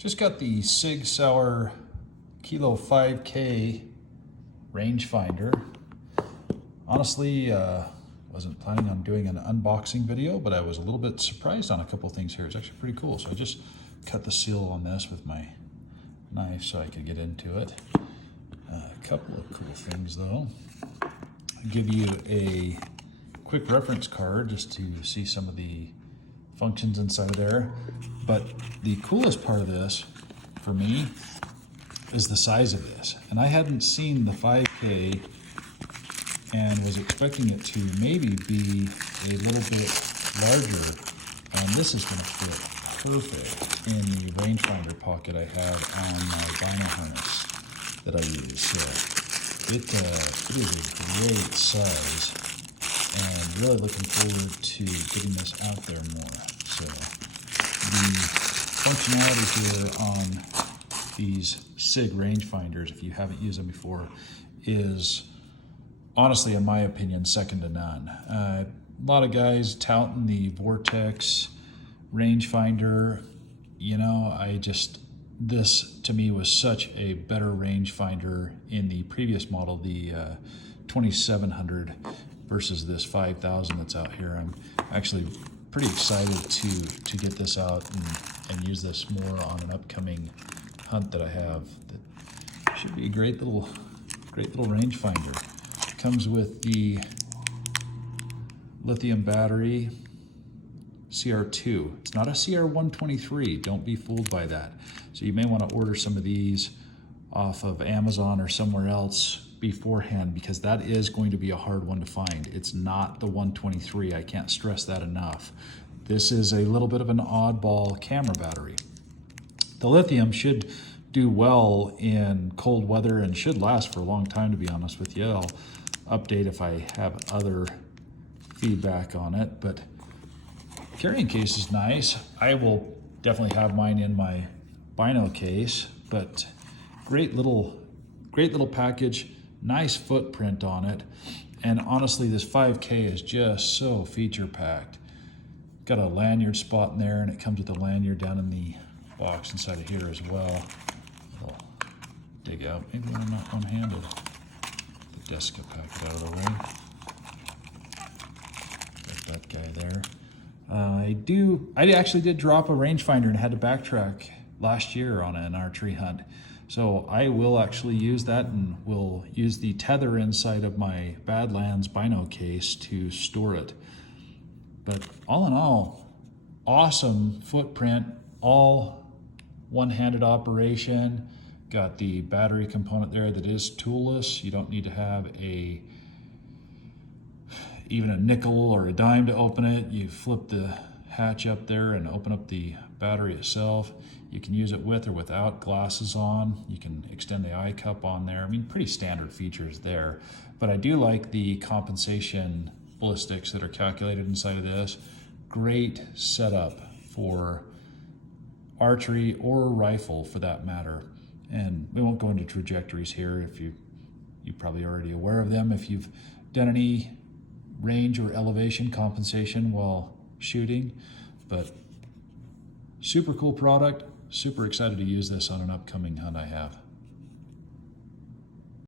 Just got the Sig Sauer Kilo 5K rangefinder. Honestly, wasn't planning on doing an unboxing video, but I was a little bit surprised on a couple things here. It's actually pretty cool. So I just cut the seal on this with my knife so I could get into it. A couple of cool things though. I'll give you a quick reference card just to see some of the functions inside of there. But the coolest part of this for me is the size of this. And I hadn't seen the 5K and was expecting it to maybe be a little bit larger. And this is gonna fit perfect in the rangefinder pocket I have on my vinyl harness that I use. So it is a great size, and really looking forward to getting this out there more. So the functionality here on these Sig rangefinders, if you haven't used them before, is honestly, in my opinion, second to none. A lot of guys touting the Vortex rangefinder. You know, this to me was such a better rangefinder in the previous model, the 2700 versus this 5000 that's out here. I'm actually pretty excited to get this out and use this more on an upcoming hunt that I have. That should be a great little rangefinder. Comes with the lithium battery, CR2. It's not a CR123, don't be fooled by that. So you may want to order some of these off of Amazon or somewhere else beforehand, because that is going to be a hard one to find. It's not the 123, I can't stress that enough. This is a little bit of an oddball camera battery. The lithium should do well in cold weather and should last for a long time, to be honest with you. I'll update if I have other feedback on it, but carrying case is nice. I will definitely have mine in my bino case, but great little package, nice footprint on it. And honestly, this 5K is just so feature packed. Got a lanyard spot in there, and it comes with a lanyard down in the box inside of here as well. I'll dig out, maybe I'm not one-handed. The Desca packet out of the way. Got that guy there. I actually did drop a rangefinder and had to backtrack last year on an archery hunt. So I will actually use that, and will use the tether inside of my Badlands bino case to store it. But all in all, awesome footprint, all one-handed operation. Got the battery component there that is toolless. You don't need to have even a nickel or a dime to open it. You flip the hatch up there and open up the battery itself. You can use it with or without glasses on. You can extend the eye cup on there. I mean, pretty standard features there. But I do like the compensation ballistics that are calculated inside of this. Great setup for archery or rifle for that matter. And we won't go into trajectories here. If you're probably already aware of them if you've done any range or elevation compensation while shooting. But super cool product, super excited to use this on an upcoming hunt I have.